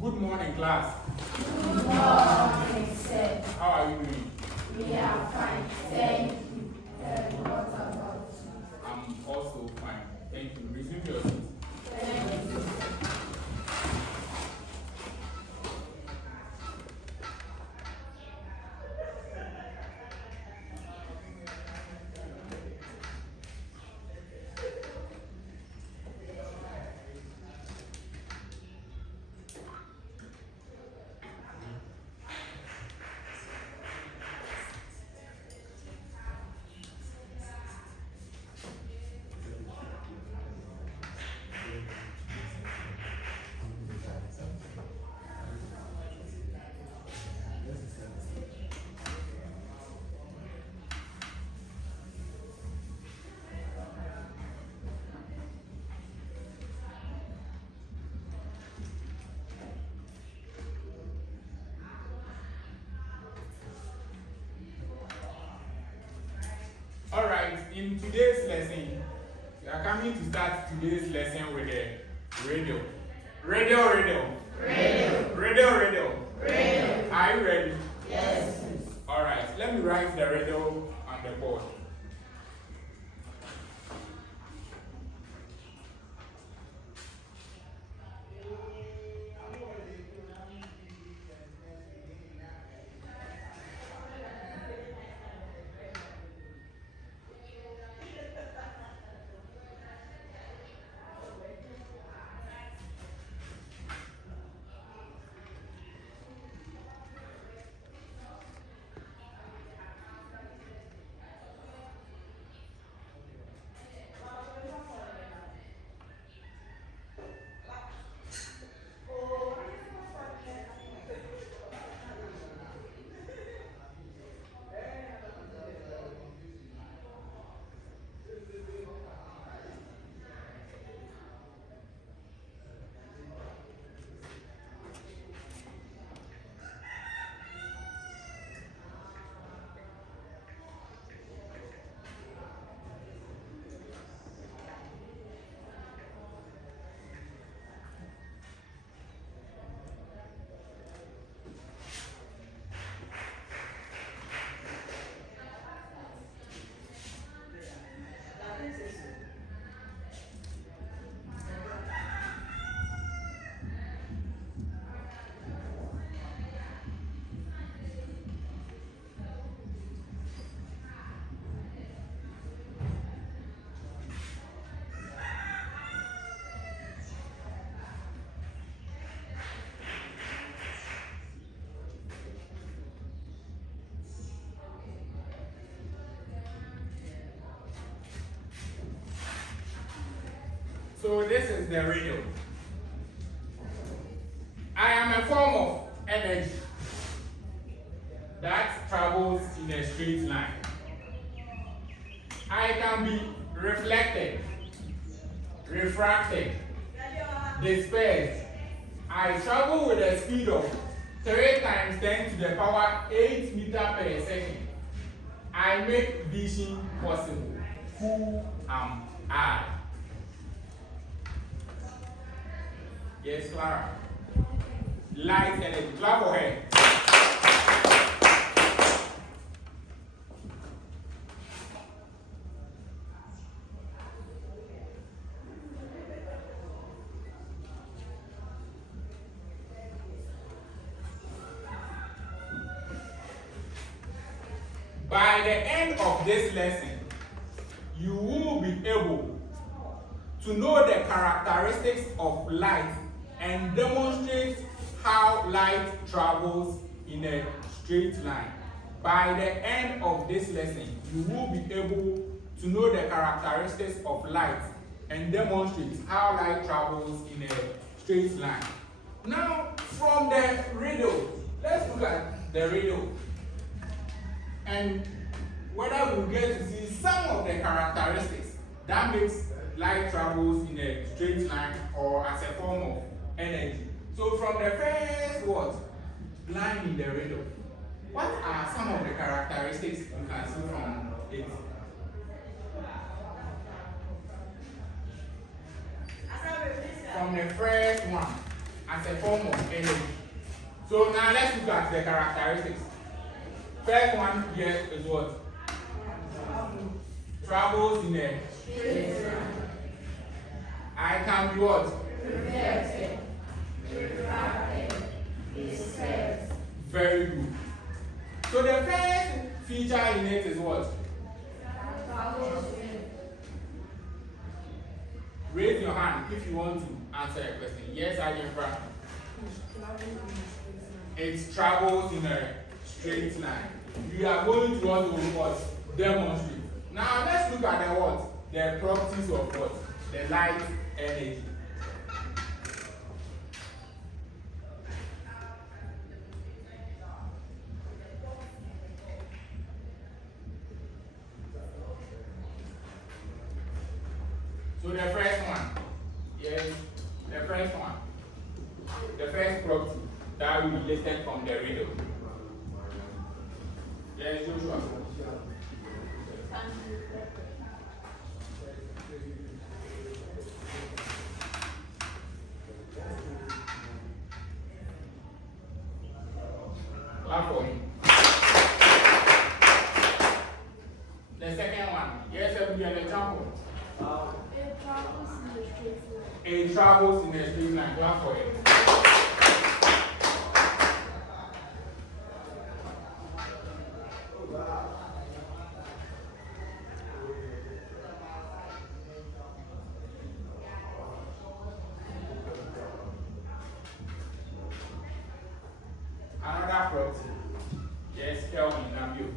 Good morning, class. Good morning, sir. How are you doing? We are fine, thank you. What about you? I'm also fine. Thank you. Resume your seat. Thank you. Alright, in today's lesson, we are coming to start today's lesson with the radio. Radio. Are you ready? Yes. Alright, let me write the radio on the board. So this is the radio. I am a form of energy that travels in a straight line. I can be reflected, refracted, dispersed. I travel with a speed of 3 times 10 to the power 8 meters per second. I make vision possible. Who am I? Yes, Clara. Light energy. Clap for her. By the end of this lesson, you will be able to know the characteristics of light and demonstrate how light travels in a straight line. By the end of this lesson, you will be able to know the characteristics of light and demonstrate how light travels in a straight line. Now, from the radio, let's look at the radio and whether we get to see some of the characteristics that makes light travels in a straight line or as a form of energy. So from the first line in the radio, what are some of the characteristics you can see from it? From the first one, as a form of energy. So now let's look at the characteristics. First one here is what? Travels in a straight line. I can be what? Reflected, refracted, dispersed. Very good. So the first feature in it is what? Raise your hand if you want to answer a question. Yes, I can. It travels in a straight line. We are going to what? Demonstrate. Now let's look at the what? The properties of what? The light energy. So the first one, yes, the first one, the first property that will be listed from the riddle. Yes, Joshua. Clap for him. The second one, yes, it will be an example. It travels in a straight line. Clap for it. Another property. Yes, tell me, Nabil.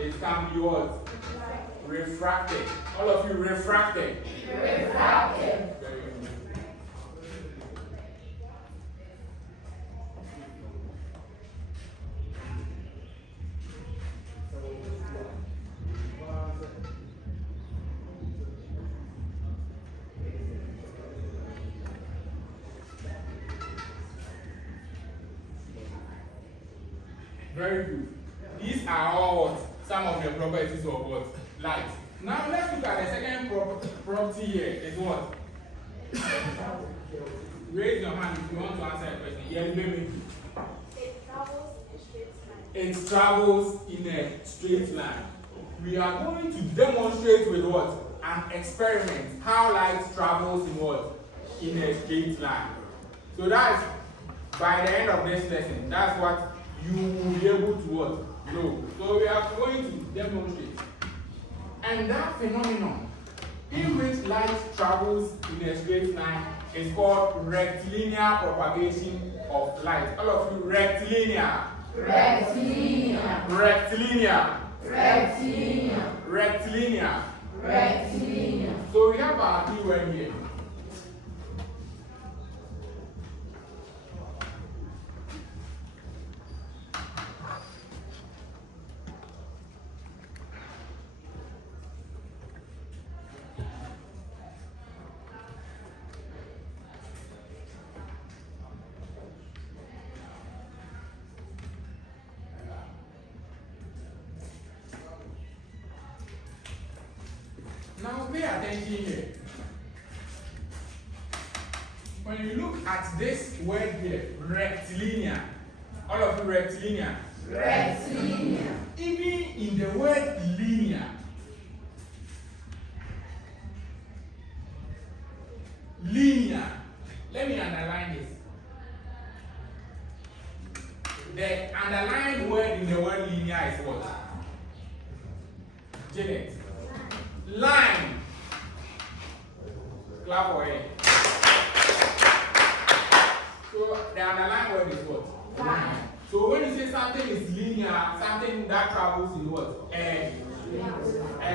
It can be what? Refracted. All of you refracted. Refracted. Very good. These are all what? Some of the properties of what? Light. Now let's look at the second property here. Is what? Raise your hand if you want to answer a question. Yes, baby. It travels in a straight line. We are going to demonstrate with what? An experiment. How light travels in what? In a straight line. So that's by the end of this lesson. That's what you will be able to what? Know. So we are going to demonstrate. And that phenomenon in which light travels in a straight line is called rectilinear propagation of light. All of you, rectilinear. Rectilinear. Rectilinear. Rectilinear. Rectilinear. Rectilinear. So we have our keyword here. Now pay attention here. When you look at this word here, rectilinear, all of you rectilinear. Rectilinear. Even in the word linear, linear, let me underline this. The underlined word in the word linear is what? Janet. Line. Clap for it. So the underlined word is what? Line. So when you say something is linear, something that travels in what? A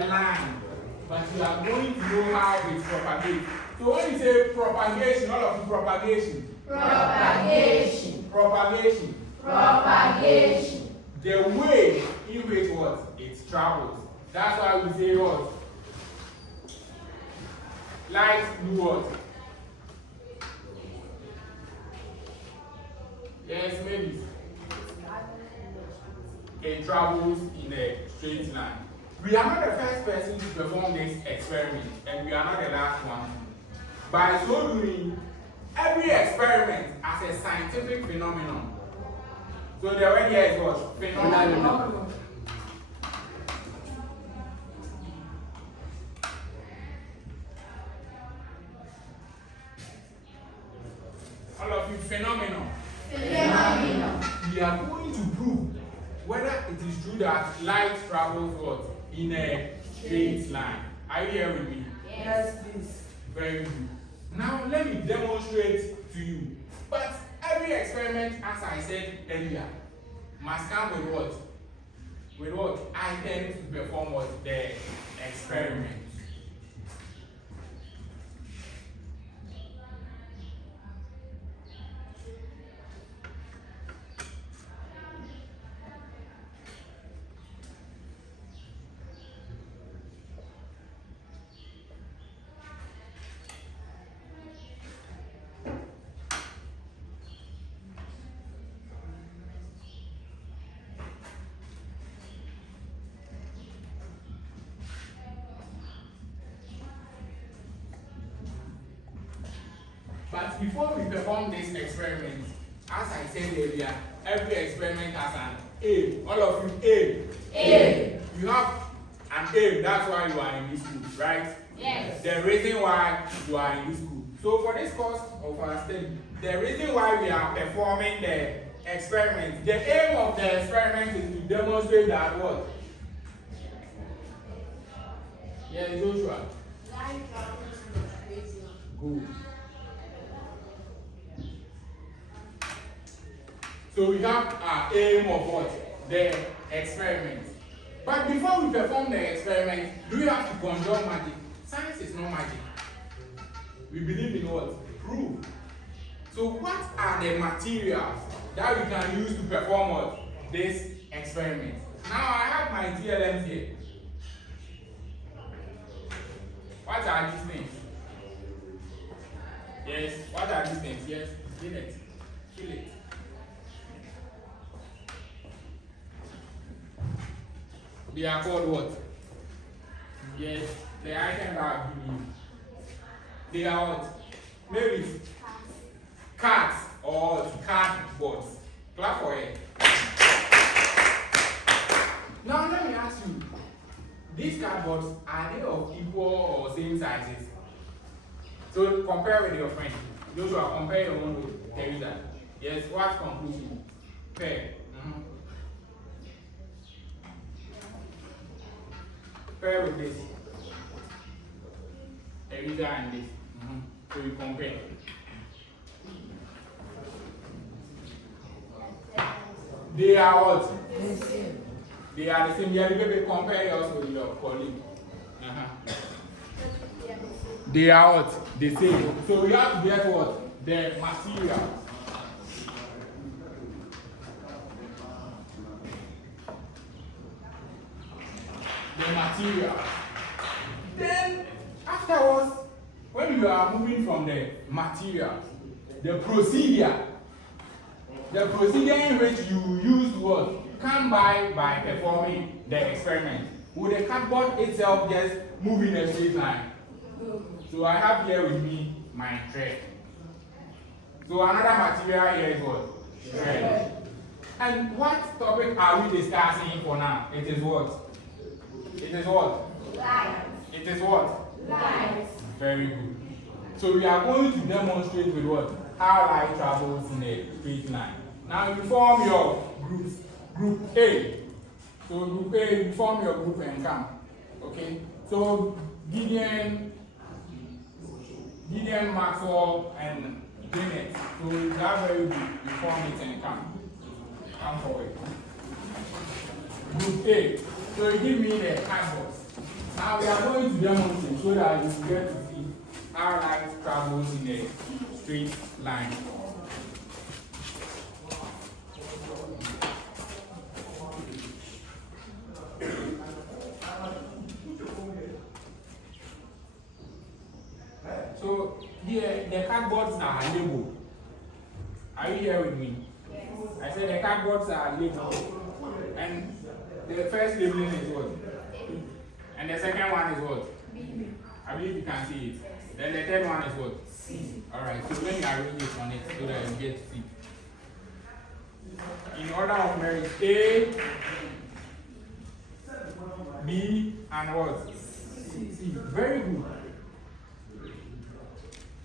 line. But you are going to know how it propagates. So when you say propagation, all of you propagation. Propagation. Propagation. Propagation. The way in which what? It travels. That's why we say what? Light do what? Yes, maybe. It travels in a straight line. We are not the first person to perform this experiment, and we are not the last one. By so doing, every experiment as a scientific phenomenon. So the word here is what? Phenomenon. All of you, phenomenon. Phenomenon. We are going to prove whether it is true that light travels what? In a straight line. Are you here with me? Yes, please. Very good. Now let me demonstrate to you. But every experiment, as I said earlier, must come with what? With what? Items to perform what? The experiment. But before we perform this experiment, as I said earlier, every experiment has an aim. All of you, aim. Aim. You have an aim, that's why you are in this school, right? Yes. The reason why you are in this school. So for this course of our study, the reason why we are performing the experiment, the aim of the experiment is to demonstrate that what? Yes, Joshua. Good. So we have our aim of what? The experiment. But before we perform the experiment, do we have to conjure magic? Science is not magic. We believe in what? Proof. So what are the materials that we can use to perform what? This experiment. Now I have my TLMs here. What are these things? Yes, what are these things? Yes, feel it. Feel it. They are called what? Yes, the items that I've given you. They are what? Maybe cards or cardboards. Clap for it. Now let me ask you, these cardboards, are they of equal or same sizes? So compare with your friend. Joshua, compare your own with Teresa. Yes, what's conclusion? Pair. Pair with this. Teresa and this. So you compare. They are what? The same. They are the same. You have compare yours with your colleague. They are what? The same. So you have to get what? The material. The material. Then afterwards, when you are moving from the materials, the procedure in which you use what come by performing the experiment. Will the cardboard itself just move in a straight line? So I have here with me my thread. So another material here is what? Thread. And what topic are we discussing for now? It is what? It is what? Light. It is what? Light. Very good. So we are going to demonstrate with what? How light travels in a straight line. Now you form your groups. Group A. So group A, you form your group and come. Okay? So Gideon, Maxwell, and Janet. So you are very good. You form it and come. Come forward. Group A. So you give me the cardboards. Now we are going to demonstrate so that you get to see how light travels in a straight line. So the cardboards are labeled. Are you here with me? Yes. I said the cardboards are labeled. And the first labeling is what? And the second one is what? I believe you can see it. Then the third one is what? Alright, so let me arrange it on it so that you get C. In order of merit, A, B, and what? C. Very good.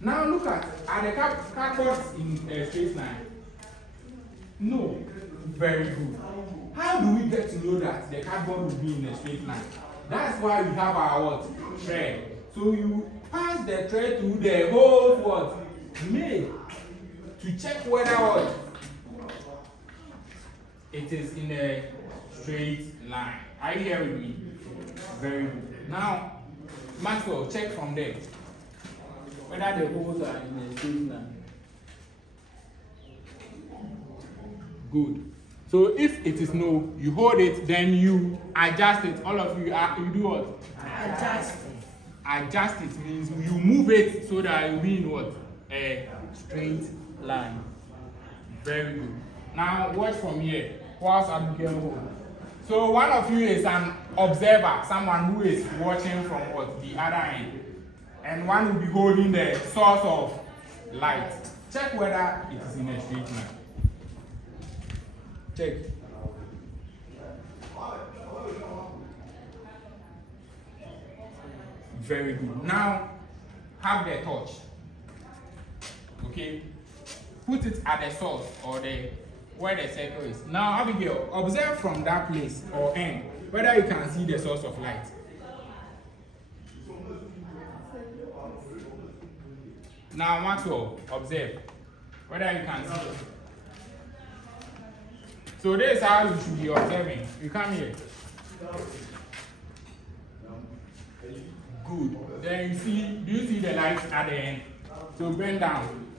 Now look at, are the cardboards in a straight line? No. Very good. How do we get to know that the cardboard will be in a straight line? That's why we have our what? Thread. So you pass the thread through the whole what? Nail to check whether what? It is in a straight line. Are you here with me? Very good. Now, Maxwell, check from there whether the holes are in a straight line. Good. So if it is no, you hold it, then you adjust it. All of you, you do what? Adjust. Adjust it means you move it so that it will be in what? A straight line. Very good. Now watch from here. Whilst I'm getting home. So one of you is an observer, someone who is watching from what? The other end. And one will be holding the source of light. Check whether it is in a straight line. Check. Very good. Now, have the torch. Okay? Put it at the source or the where the circle is. Now, Abigail, observe from that place or end whether you can see the source of light. Now, Maxwell, observe whether you can see it. So this is how you should be observing. You come here. Good. Then you see, do you see the light at the end? So bend down.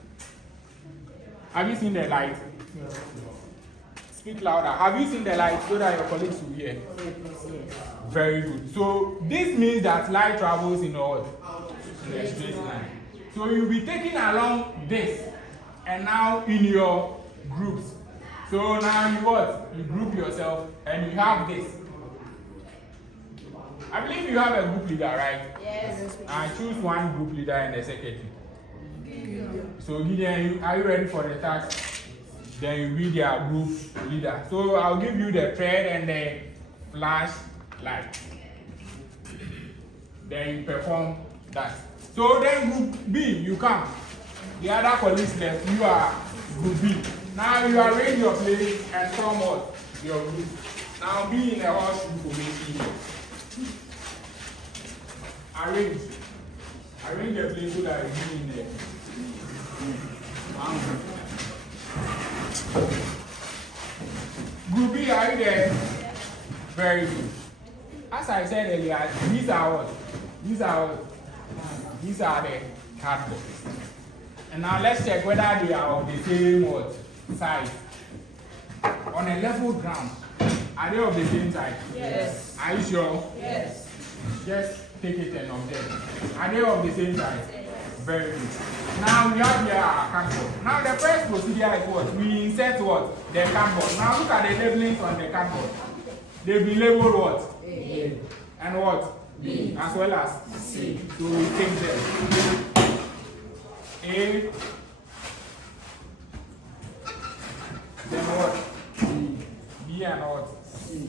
Have you seen the light? Speak louder. Have you seen the light so that your colleagues will hear? Very good. So this means that light travels in a what? In a straight line. So you'll be taking along this and now in your groups. So now you what? You group yourself and you have this. I believe you have a group leader, right? Yes. I choose one group leader and the secretary. So Gideon, are you ready for the task? Then you read their group leader. So I'll give you the thread and the flashlight. Then you perform that. So then group B, you come. The other colleagues left, you are group B. Now you arrange your place and form what? Your group. Now be in a horseshoe formation. Arrange. Arrange the place so that you be in there. Group B, are you there? Very good. As I said earlier, these are what? These are what? These are the cardboards. And now let's check whether they are of the same what? Size. On a level ground, are they of the same size? Yes. Are you sure? Yes. Just take it and observe. Are they of the same size? Very good. Now we have here our cardboard. Now the first procedure is what? We insert what? The cardboard. Now look at the labelings on the cardboard. They be labeled what? A. And what? B. As well as C. So we take them. A. Then what? B. B and what? C.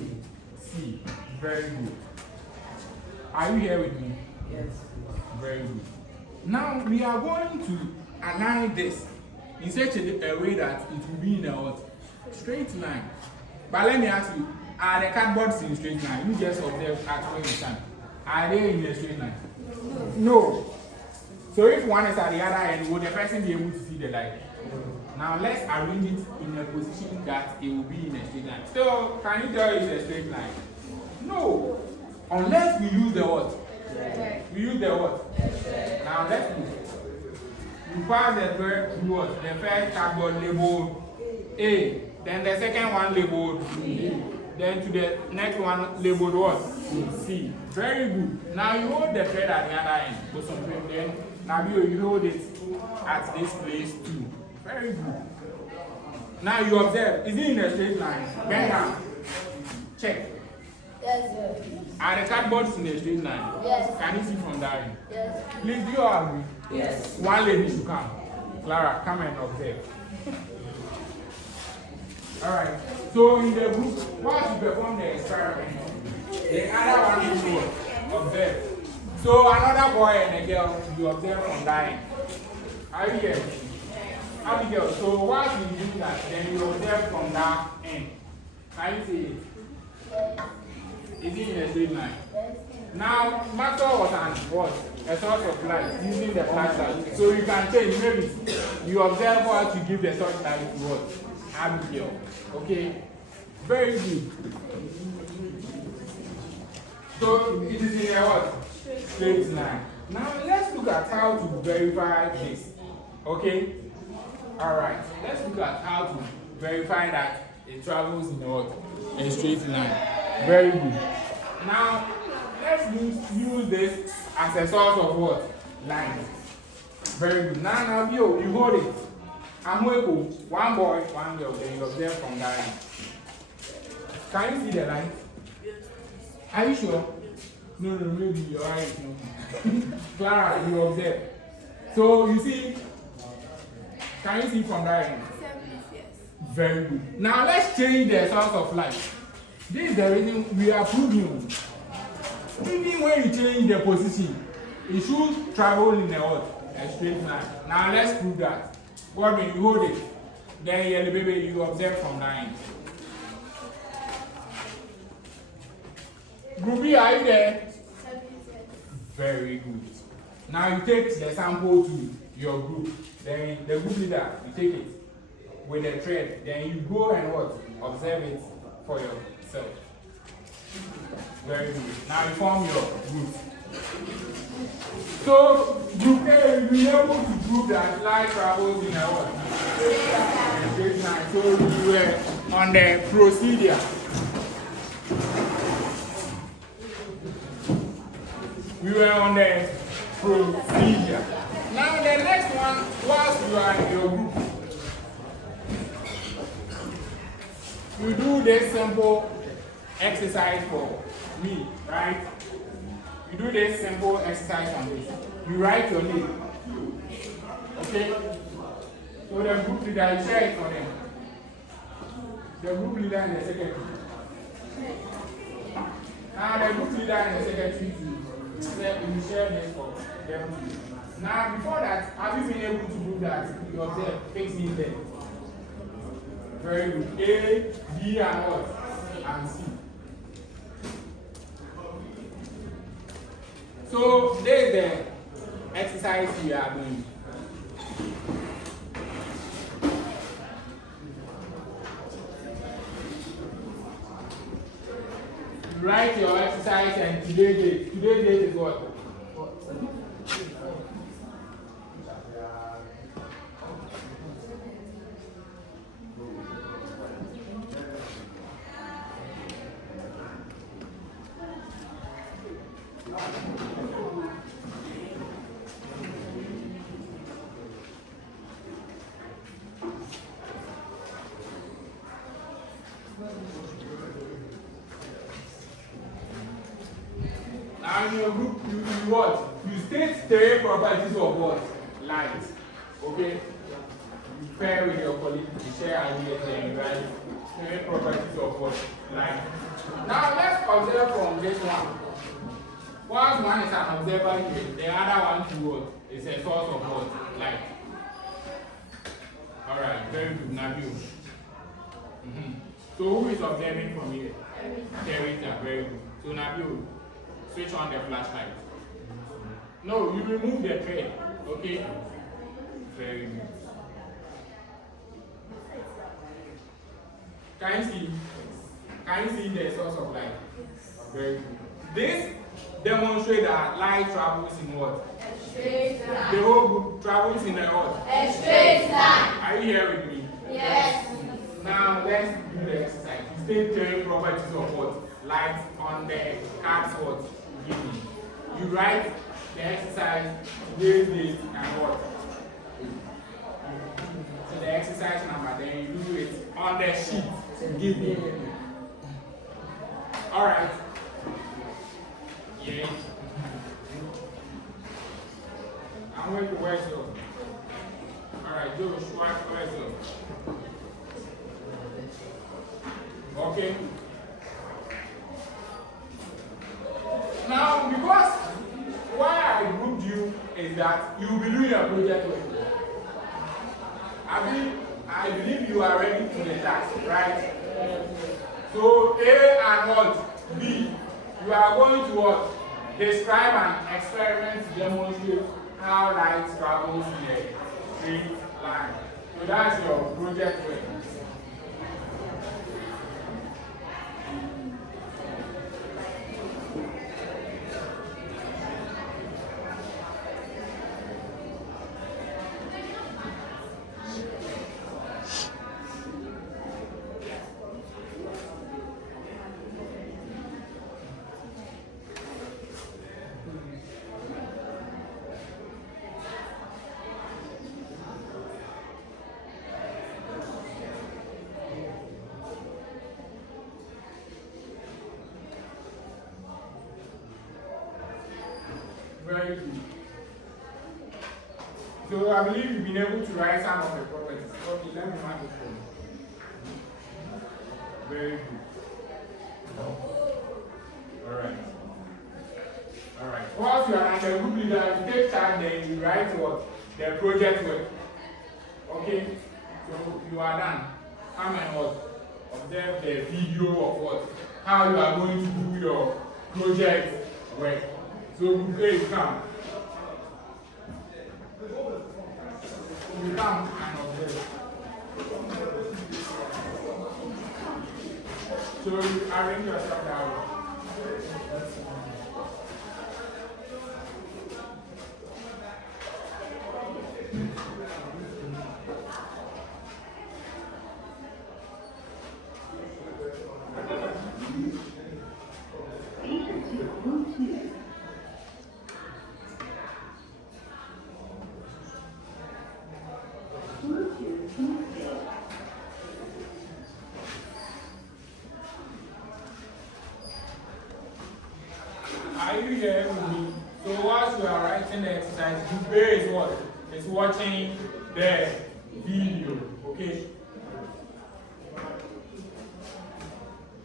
C. Very good. Are you here with me? Yes. Very good. Now we are going to align this in such a way that it will be in a what? Straight line. But let me ask you, are the cardboards in straight line? You just observe at where you stand. Are they in a straight line? No. So if one is at the other end, will the person be able to see the light? Now let's arrange it in a position that it will be in a straight line. So can you tell it's a straight line? No. Unless we use the what? We use the what? Now let's do. You pass the thread through what? The first cardboard labeled A. Then the second one labeled B. Then to the next one labeled what? C. Very good. Now you hold the thread at the other end. Go somewhere. Then now you hold it at this place too. Very good. Now you observe. Is it in a straight line? Bend down. Check. Yes. Are the cardboards in a straight line? Yes. Can you see from that end? Yes. Please, do you agree? Yes. One lady should come. Clara, come and observe. Alright. So in the group, once you perform the experiment, the other one is to observe. So another boy and a girl, you observe from that end. Are you here? Abigail, so once you do that, then you observe from that end. Can you see it? Is it in a straight line? Now, matter was a source of light using the flashlight. So you can change, maybe you observe what you give the flashlight to what? Abigail. Okay? Very good. So it is in a what? Straight line. Now let's look at how to verify this. Okay? Alright. Let's look at how to verify that it travels in a what? A straight line. Very good. Now let's use this as a source of what? Line. Very good. Now you hold it. I'm going to one boy, one girl, then you observe from that line. Can you see the line? Are you sure? No, maybe your eyes. No. Clara, you observe. So you see, can you see from that end? Yes. Very good. Now let's change the source of light. This is the reason we are proving. Even when you change the position, it should travel in a straight line. Now let's prove that. What when you hold it, then yellow baby, you observe from that end. Group B, are you there? Very good. Now you take the sample to your group. Then the group leader, you take it with a thread. Then you go and what? Observe it for yourself. Very good. Now you form your group. So you can be able to prove that light travels in a what? A straight line. So you were on the procedure. We were on the procedure. Now the next one, whilst you are in your group, you do this simple exercise for me, right? You do this simple exercise on this. You write your name. Okay? So the group leader, you share it for them. The group leader and the secretary. Now the group leader and the secretary you share this for them. Now before that, have you been able to do that yourself? Fix it there. Very good. A, B, and what? And C. So this is the exercise we are doing. Write your exercise and today's date. Today's date is what? Now in your group, you what? You state three properties of what? Light. Okay? You pair with your colleague, you share ideas and you write three properties of what? Light. Now let's observe from this one. Once one is an observer here, the other one to what? Is a source of what? Light. Alright, very good. Nabil. So who is observing from here? Terita, very good. So Nabil, switch on the flashlight. No, you remove the thread. Okay? Very good. Can you see? Can you see the source of light? Very good. This demonstrates that light travels in what? A straight line. The whole group travels in a what? A straight line. Are you here with me? Yes. Now let's do the exercise. You state three properties of what? Light on the cards what? Given. You write the exercise, today's date, and what? So the exercise number, then you do it on the sheet. Give me. Alright. Yeah. I'm going to Okay? Now, because why I grouped you is that you will be doing your project work. I believe you are ready to the task, right? So A and what? B. You are going to what? Describe an experiment to demonstrate how light travels in a straight line. So that's your project work. Very good. So I believe you've been able to write some of the properties. Okay, let me mark it for you. Very good. Alright. Alright. Once you are at the group leader, you take time, then you write what? The project work. Okay? So you are done. Come and what? Observe the video of what? How you are going to do your project work. So group A, come. You come and observe. So you arrange yourself that way. Are you here with me? So whilst you are writing the exercise, group A is what? Is watching the video. Okay?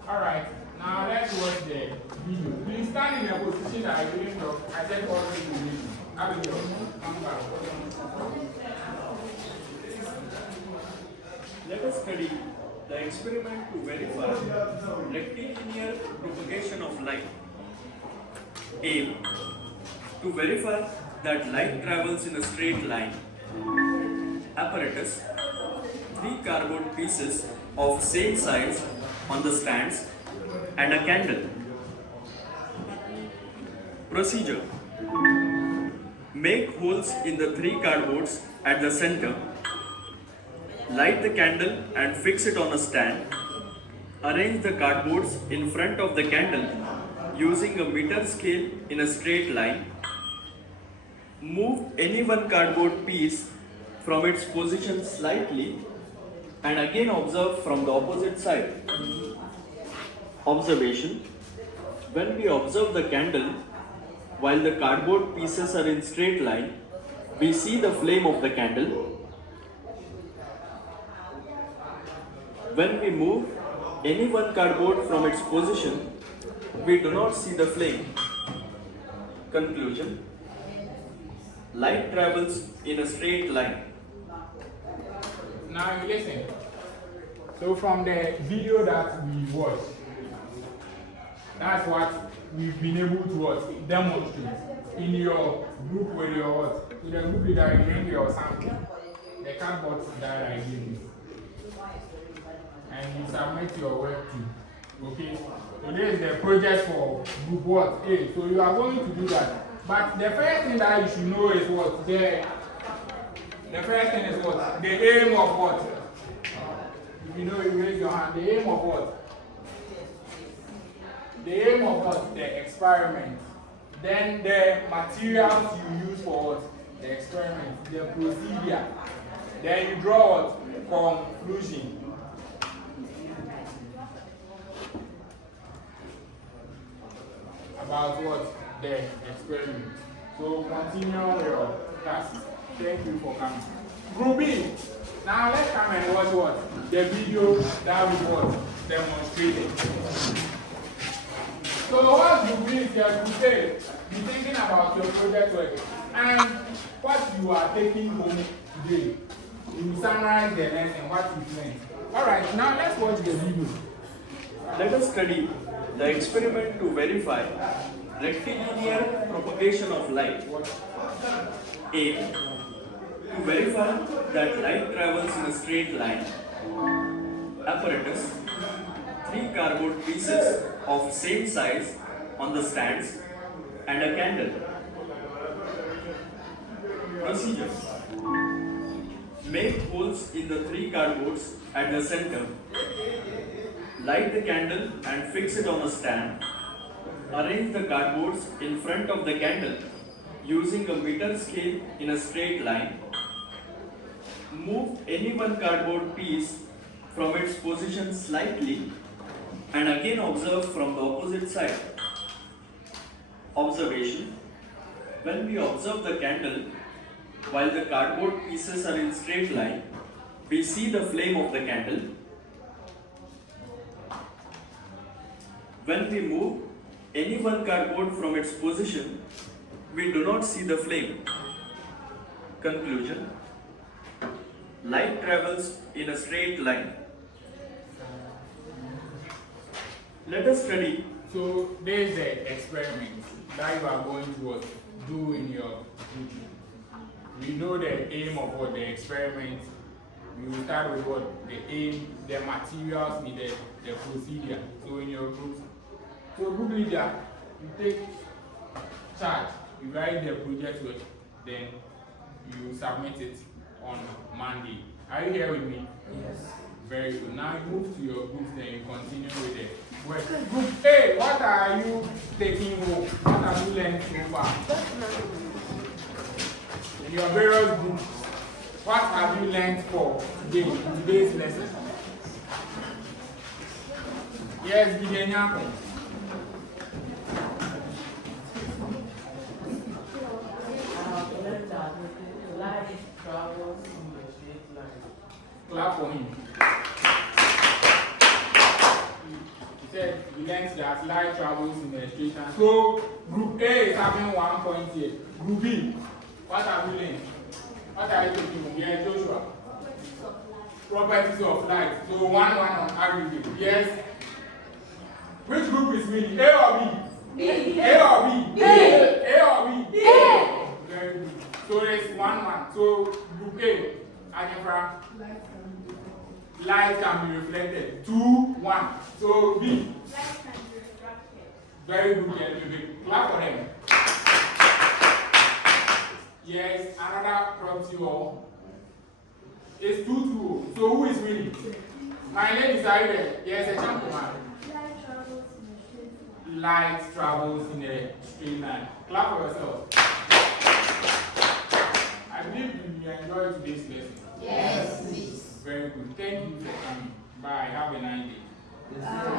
Alright, now let's watch the video. Please stand in a position that I didn't know. I said already the video. Abigail, come back. Let us study the experiment to verify rectilinear propagation of light. Aim: to verify that light travels in a straight line. Apparatus: 3 cardboard pieces of same size on the stands and a candle. Procedure: make holes in the 3 cardboards at the center. Light the candle and fix it on a stand. Arrange the cardboards in front of the candle using a meter scale in a straight line. Move any one cardboard piece from its position slightly and again observe from the opposite side. Observation: when we observe the candle while the cardboard pieces are in straight line, we see the flame of the candle. When we move any one cardboard from its position, we do not see the flame. Conclusion: light travels in a straight line. Now you listen. So from the video that we watched, that's what we've been able to demonstrate in your group with your what? To the group leader, you bring your sample, the cardboard that I gave you. And you submit your work to. Okay? So this is the project for group what? A. So you are going to do that. But the first thing that you should know is what? The first thing is what? The aim of what? If you know, you raise your hand. The aim of what? The aim of what? The experiment. Then the materials you use for what? The experiment. The procedure. Then you draw what? Conclusion. About what? The experiment. So continue your classes. Thank you for coming. Group B. Now let's come and watch what? The video that we was demonstrated. So what you mean here today, be thinking about your project work and what you are taking home today. You summarize the lesson, what you learned. Alright, now let's watch the video. Let us study the experiment to verify rectilinear propagation of light. Aim: to verify that light travels in a straight line. Apparatus: 3 cardboard pieces of same size on the stands and a candle. Procedure: make holes in the 3 cardboards at the center. Light the candle and fix it on a stand. Arrange the cardboards in front of the candle using a meter scale in a straight line. Move any one cardboard piece from its position slightly and again observe from the opposite side. Observation: when we observe the candle while the cardboard pieces are in straight line, we see the flame of the candle. When we move any one cardboard from its position, we do not see the flame. Conclusion: light travels in a straight line. Let us study. So this is the experiment that you are going to do in your group. We know the aim of what the experiment. We will start with what the aim, the materials needed, the procedure. So in your group, so group leader, you take charge, you write the project work, then you submit it on Monday. Are you here with me? Yes. Very good. Now you move to your group, then you continue with the work. Group A, what are you taking home? What have you learned so far? In your various groups, what have you learned for today, in today's lesson? Yes, Gideon. Light travels in a straight line. Clap for him. He said he learned that light travels in a straight line. So group A is having 1 point here. Group B, what have you learned? What are you taking? Yes, Joshua. Properties of light. So 1-1 on aggregate. Yes. Which group is winning? A or B? B. A or B? B. A or B? B. Very good. So it's 1-1. So group A, Anifra, light can be reflected. 2-1. So B. Light can be refracted. Very good. Clap for them. Yes, another property or it's 2-2. So who is winning? My name is Ida. Yes, a champion. Light travels in a straight line. Light travels in a straight line. Clap for yourself. I believe you enjoyed today's lesson. Yes, please. Very good. Thank you for coming. Bye. Have a nice day. Bye.